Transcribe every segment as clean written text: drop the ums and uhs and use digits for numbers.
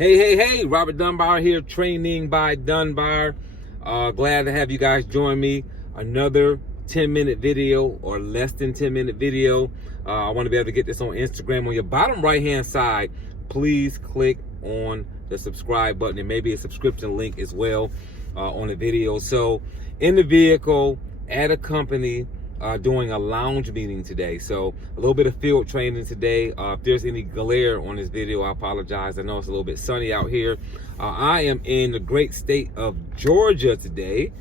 Hey, Robert Dunbar here, Training by Dunbar. Glad to have you guys join me. Another 10-minute video or less than 10-minute video. I want to be able to get this on Instagram. On your bottom right-hand side, please click on the subscribe button and maybe a subscription link as well on the video. So in the vehicle, at a company, doing a lounge meeting today. So a little bit of field training today. If there's any glare on this video, I apologize. I know it's a little bit sunny out here. I am in the great state of Georgia today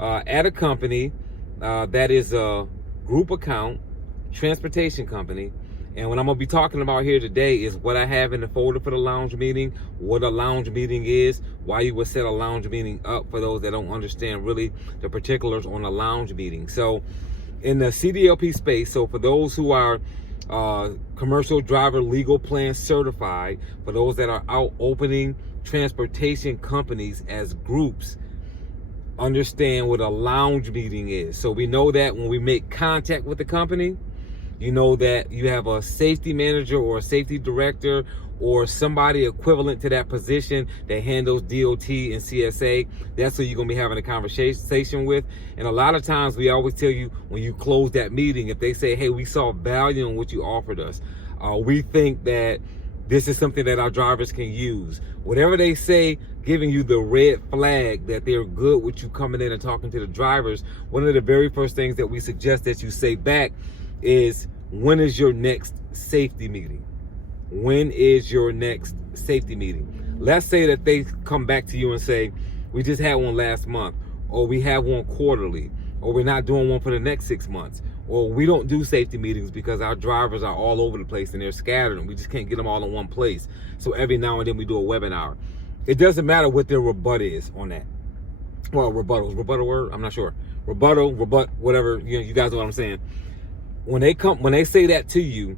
at a company that is a group account transportation company. And what I'm gonna be talking about here today is what I have in the folder for the lounge meeting, what a lounge meeting is, why you would set a lounge meeting up for those that don't understand really the particulars on a lounge meeting. So in the CDLP space, so for those who are commercial driver legal plan certified, for those that are out opening transportation companies as groups, understand what a lounge meeting is. So we know that when we make contact with the company, you know that you have a safety manager or a safety director or somebody equivalent to that position that handles DOT and CSA. That's who you're gonna be having a conversation with. And a lot of times we always tell you when you close that meeting, if they say, hey, we saw value in what you offered us. We think that this is something that our drivers can use. Whatever they say, giving you the red flag that they're good with you coming in and talking to the drivers, one of the very first things that we suggest that you say back is, when is your next safety meeting? When is your next safety meeting? Let's say that they come back to you and say, we just had one last month, or we have one quarterly, or we're not doing one for the next 6 months, or we don't do safety meetings because our drivers are all over the place and they're scattered and we just can't get them all in one place. So every now and then we do a webinar. It doesn't matter what their rebut is on that. Well, rebuttal a word? I'm not sure. Rebut, whatever, you guys know what I'm saying. When they say that to you,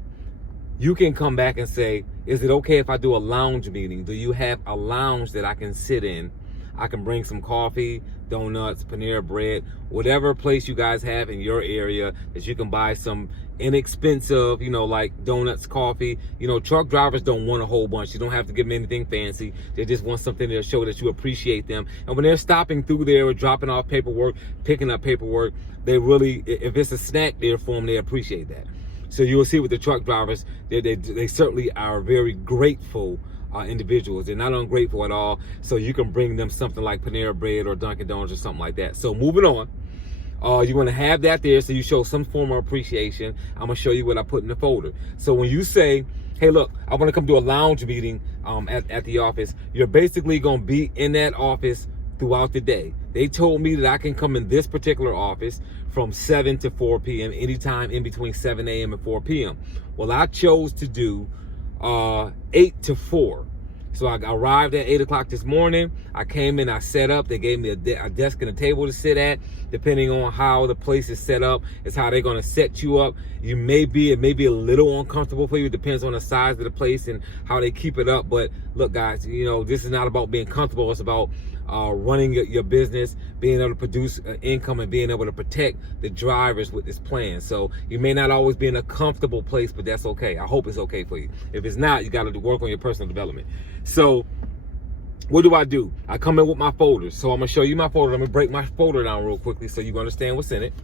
you can come back and say, is it okay if I do a lounge meeting? Do you have a lounge that I can sit in? I can bring some coffee, donuts, Panera bread, whatever place you guys have in your area that you can buy some inexpensive, like donuts, coffee. Truck drivers don't want a whole bunch. You don't have to give them anything fancy. They just want something to show that you appreciate them. And when they're stopping through there or dropping off paperwork, picking up paperwork, they really, if it's a snack there for them, they appreciate that. So you'll see with the truck drivers, they certainly are very grateful individuals. They're not ungrateful at all. So you can bring them something like Panera bread or Dunkin' Donuts or something like that. So moving on, you want to have that there so you show some form of appreciation. I'm gonna show you what I put in the folder. So when you say, hey, look, I want to come to a lounge meeting at the office, you're basically gonna be in that office throughout the day. They told me that I can come in this particular office from 7 to 4 p.m. anytime in between 7 a.m. and 4 p.m. Well, I chose to do 8 to 4. So I arrived at 8 o'clock this morning. I came in, I set up. They gave me a desk and a table to sit at. Depending on how the place is set up, is how they're gonna set you up. It may be a little uncomfortable for you. It depends on the size of the place and how they keep it up. But look, guys, this is not about being comfortable. It's about running your business, being able to produce income and being able to protect the drivers with this plan. So you may not always be in a comfortable place, but that's okay. I hope it's okay for you. If it's not, you got to work on your personal development. So what do? I come in with my folders. So I'm gonna show you my folder. I'm gonna break my folder down real quickly so you understand what's in it.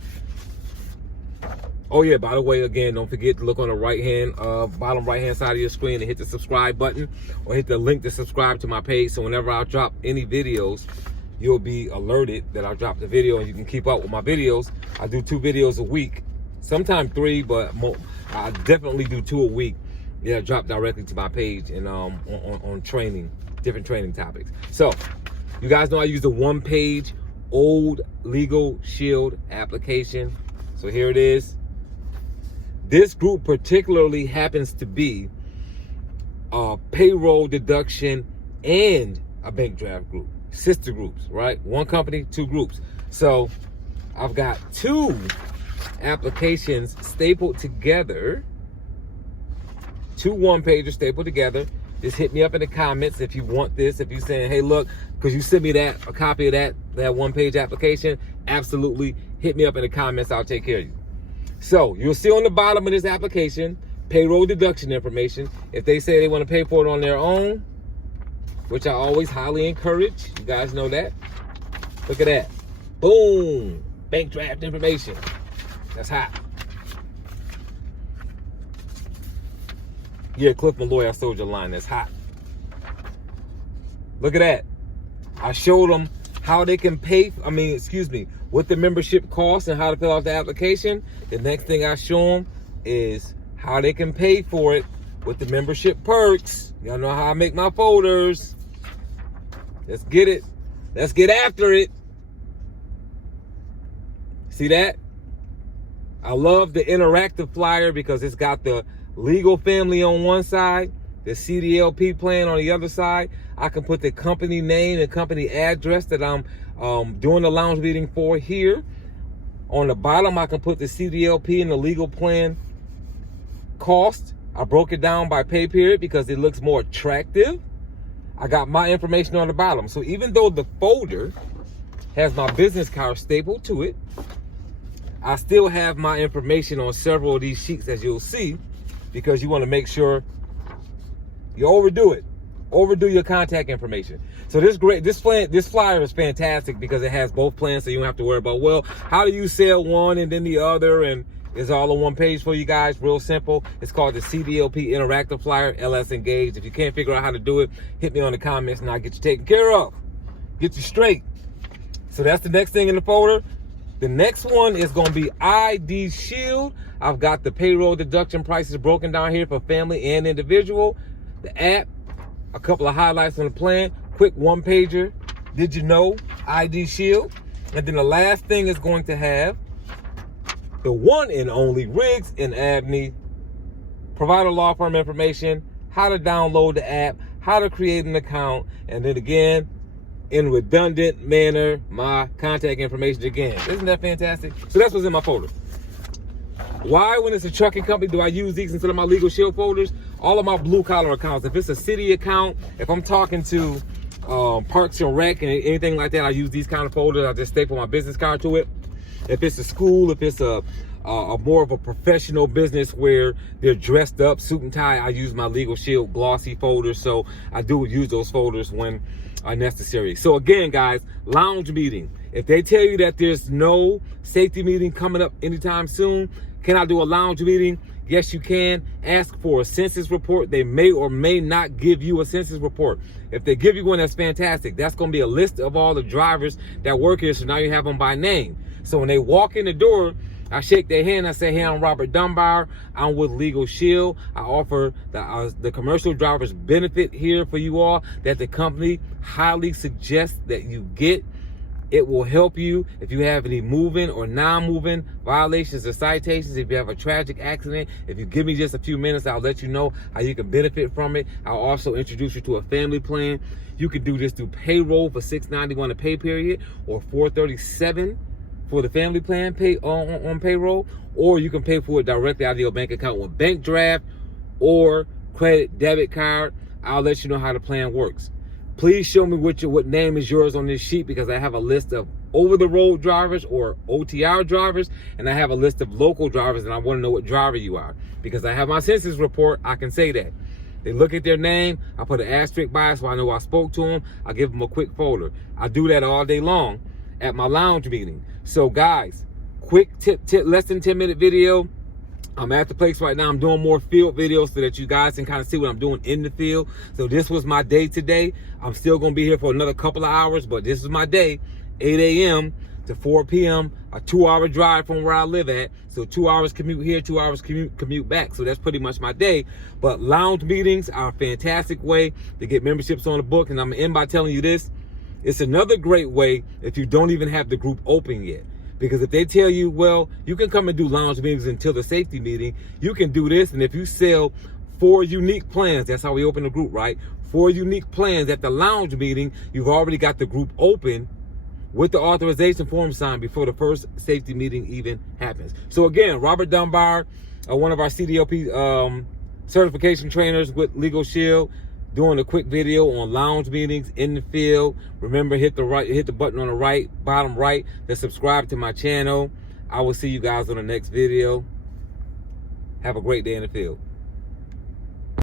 Oh yeah, by the way, again, don't forget to look on the bottom right hand side of your screen and hit the subscribe button or hit the link to subscribe to my page. So whenever I drop any videos, you'll be alerted that I dropped the video and you can keep up with my videos. I do 2 videos a week, sometimes 3, but I definitely do 2 a week. Yeah, drop directly to my page and on training, different training topics. So you guys know I use the 1-page old Legal Shield application. So here it is. This group particularly happens to be a payroll deduction and a bank draft group, sister groups, right? 1 company, 2 groups. So I've got 2 applications stapled together, 2 1-pagers stapled together. Just hit me up in the comments if you want this. If you're saying, hey, look, because you sent me a copy of that 1-page application, absolutely hit me up in the comments. I'll take care of you. So you'll see on the bottom of this application, payroll deduction information. If they say they want to pay for it on their own, which I always highly encourage. You guys know that. Look at that. Boom. Bank draft information. That's hot. Yeah, Cliff Malloy, I sold your line. That's hot. Look at that. I showed them how they can pay, what the membership costs and how to fill out the application. The next thing I show them is how they can pay for it with the membership perks. Y'all know how I make my folders. Let's get it. Let's get after it. See that? I love the interactive flyer because it's got the legal family on one side, the CDLP plan on the other side. I can put the company name and company address that I'm doing the lounge meeting for here. On the bottom, I can put the CDLP and the legal plan cost. I broke it down by pay period because it looks more attractive. I got my information on the bottom. So even though the folder has my business card stapled to it, I still have my information on several of these sheets, as you'll see, because you want to make sure you overdo it. Overdo your contact information. So this flyer is fantastic because it has both plans, so you don't have to worry about, well, how do you sell one and then the other, and it's all on one page for you guys. Real simple. It's called the CDLP Interactive Flyer, LS Engaged. If you can't figure out how to do it, hit me on the comments and I'll get you taken care of. Get you straight. So that's the next thing in the folder. The next one is going to be ID Shield. I've got the payroll deduction prices broken down here for family and individual. The app, a couple of highlights on the plan, quick one pager. Did you know? ID Shield. And then the last thing is going to have the one and only Riggs and Abney provider law firm information, how to download the app, how to create an account, and then again, in redundant manner, my contact information again. Isn't that fantastic? So that's what's in my folder. Why, when it's a trucking company, do I use these instead of my Legal Shield folders? All of my blue collar accounts. If it's a city account, if I'm talking to Parks and Rec and anything like that, I use these kind of folders. I just staple my business card to it. If it's a school, if it's a more of a professional business where they're dressed up, suit and tie, I use my Legal Shield glossy folders. So I do use those folders when necessary. So again, guys, lounge meeting. If they tell you that there's no safety meeting coming up anytime soon, can I do a lounge meeting? Yes, you can. Ask for a census report. They may or may not give you a census report. If they give you one, that's fantastic. That's going to be a list of all the drivers that work here. So now you have them by name. So when they walk in the door, I shake their hand. I say, hey, I'm Robert Dunbar. I'm with Legal Shield. I offer the commercial driver's benefit here for you all that the company highly suggests that you get. It will help you if you have any moving or non-moving violations or citations. If you have a tragic accident, if you give me just a few minutes, I'll let you know how you can benefit from it. I'll also introduce you to a family plan. You can do this through payroll for $691 a pay period or $437 for the family plan pay on payroll, or you can pay for it directly out of your bank account with bank draft or credit debit card. I'll let you know how the plan works. Please show me what name is yours on this sheet, because I have a list of over-the-road drivers or OTR drivers, and I have a list of local drivers, and I want to know what driver you are. Because I have my census report, I can say that. They look at their name, I put an asterisk by it so I know I spoke to them. I give them a quick folder. I do that all day long at my lounge meeting. So guys, quick tip, less than 10-minute video. I'm at the place right now. I'm doing more field videos so that you guys can kind of see what I'm doing in the field. So this was my day today. I'm still going to be here for another couple of hours, but this is my day, 8 a.m. to 4 p.m., a 2-hour drive from where I live at. So 2 hours commute here, 2 hours commute back. So that's pretty much my day. But lounge meetings are a fantastic way to get memberships on the book. And I'm going to end by telling you this. It's another great way if you don't even have the group open yet. Because if they tell you, well, you can come and do lounge meetings until the safety meeting, you can do this. And if you sell 4 unique plans, that's how we open the group, right? 4 unique plans at the lounge meeting, you've already got the group open with the authorization form signed before the first safety meeting even happens. So again, Robert Dunbar, one of our CDLP certification trainers with Legal Shield, doing a quick video on lounge meetings in the field. Remember, hit the button on the bottom right to subscribe to my channel. I will see you guys on the next video. Have a great day in the field.